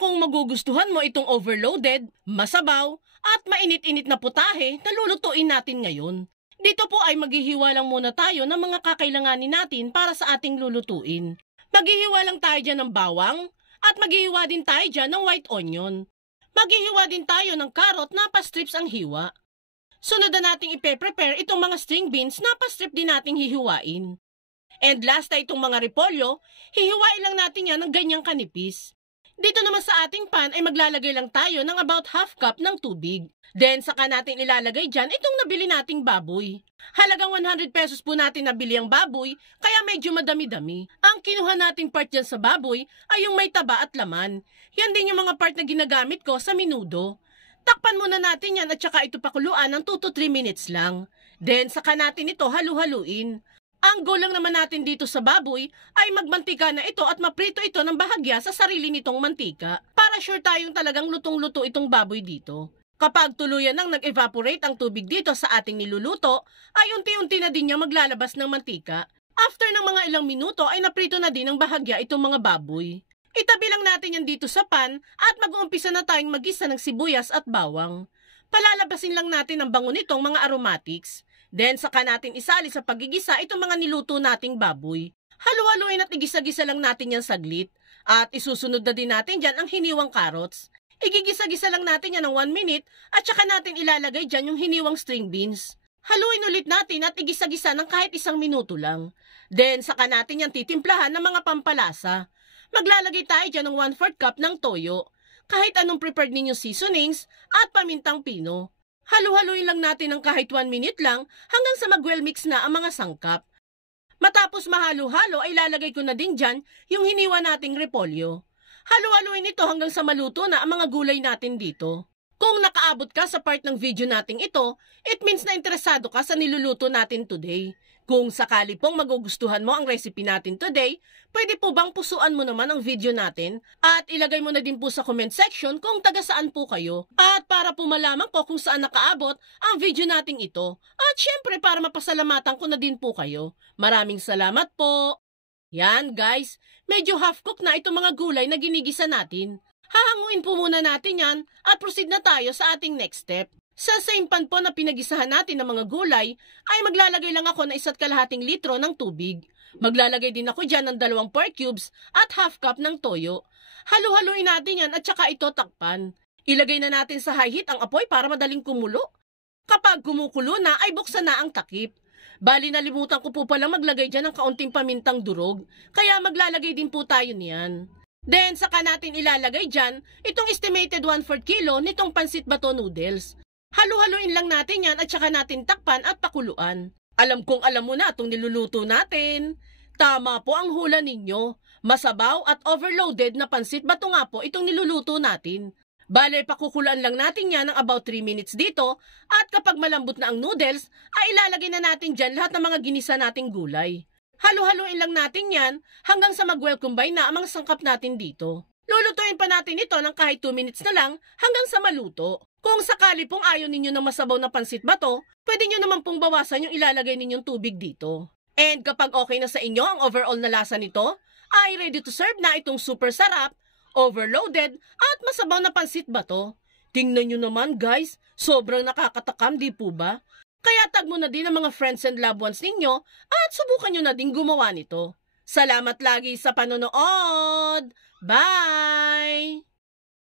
kung magugustuhan mo itong overloaded, masabaw, at mainit-init na putahe na lulutuin natin ngayon. Dito po ay maghihiwa lang muna tayo ng mga kakailanganin natin para sa ating lulutuin. Maghihiwa lang tayo dyan ng bawang at maghihiwa din tayo dyan ng white onion. Maghihiwa din tayo ng carrot na pa-strips ang hiwa. Sunod na nating ipe-prepare itong mga string beans na pa-strip din nating hihiwain. And last na itong mga repolyo, hihiwain lang natin yan ng ganyang kanipis. Dito naman sa ating pan ay maglalagay lang tayo ng about half cup ng tubig. Then saka natin ilalagay dyan itong nabili nating baboy. Halagang 100 pesos po natin nabili ang baboy, kaya medyo madami-dami. Ang kinuha nating part dyan sa baboy ay yung may taba at laman. Yan din yung mga part na ginagamit ko sa minudo. Takpan muna natin yan at saka ito pakuluan ng 2 to 3 minutes lang. Then saka natin ito halu-haluin. Ang goal lang naman natin dito sa baboy ay magmantika na ito at maprito ito ng bahagya sa sarili nitong mantika para sure tayong talagang lutong-luto itong baboy dito. Kapag tuluyan nang nag-evaporate ang tubig dito sa ating niluluto, ay unti-unti na din niya maglalabas ng mantika. After ng mga ilang minuto ay naprito na din ng bahagya itong mga baboy. Itabi lang natin yan dito sa pan at mag-uumpisa na tayong mag-isa ng sibuyas at bawang. Palalabasin lang natin ang bango nitong mga aromatics. Then saka natin isali sa pagigisa itong mga niluto nating baboy. Halu-haluin at igisa-gisa lang natin yan saglit. At isusunod na din natin dyan ang hiniwang carrots. Igigisa-gisa lang natin yan ng 1 minute at saka natin ilalagay dyan yung hiniwang string beans. Haluin ulit natin at igisa-gisa ng kahit 1 minuto lang. Then saka natin yan titimplahan ng mga pampalasa. Maglalagay tayo dyan ng 1/4 cup ng toyo. Kahit anong prepared ninyong seasonings at pamintang pino. Halu-haluin lang natin ng kahit 1 minute lang hanggang sa mag-well mix na ang mga sangkap. Matapos mahalo-halo ay lalagay ko na din dyan yung hiniwa nating repolyo. Halu-haluin ito hanggang sa maluto na ang mga gulay natin dito. Kung nakaabot ka sa part ng video nating ito, it means na interesado ka sa niluluto natin today. Kung sakali pong magugustuhan mo ang recipe natin today, pwede po bang pusuan mo naman ang video natin at ilagay mo na din po sa comment section kung taga saan po kayo. At para po malaman ko kung saan nakaabot ang video nating ito. At syempre para mapasalamatan ko na din po kayo. Maraming salamat po. Yan guys, medyo half-cooked na itong mga gulay na ginigisa natin. Hahanguin po muna natin yan at proceed na tayo sa ating next step. Sa same pan po na pinagisahan natin ng mga gulay, ay maglalagay lang ako ng 1.5 litro ng tubig. Maglalagay din ako dyan ng 2 pork cubes at half cup ng toyo. Halu-haluin natin yan at saka ito takpan. Ilagay na natin sa high heat ang apoy para madaling kumulo. Kapag kumukulo na ay buksan na ang takip. Bali nalimutan ko po palang maglagay dyan ng kaunting pamintang durog, kaya maglalagay din po tayo niyan. Then saka natin ilalagay dyan itong estimated 1/4 kilo nitong pansit bato noodles. Halu-haluin lang natin yan at saka natin takpan at pakuluan. Alam kong alam mo na itong niluluto natin. Tama po ang hula ninyo. Masabaw at overloaded na pansit bato nga po itong niluluto natin. Bale, pakukuluan lang natin yan ng about 3 minutes dito at kapag malambot na ang noodles, ay ilalagay na natin dyan lahat ng mga ginisa nating gulay. Halu-haluin lang natin yan hanggang sa mag-well combine na ang mga sangkap natin dito. Lulutuin pa natin ito ng kahit 2 minutes na lang hanggang sa maluto. Kung sakali pong ayaw ninyo ng masabaw na pansit bato, pwede nyo naman pong bawasan yung ilalagay ninyong tubig dito. And kapag okay na sa inyo ang overall na lasa nito, ay ready to serve na itong super sarap, overloaded at masabaw na pansit bato. Tingnan nyo naman guys, sobrang nakakatakam di po ba? Kaya tag mo na din ang mga friends and loved ones ninyo at subukan nyo na din gumawa nito. Salamat lagi sa panonood! Bye!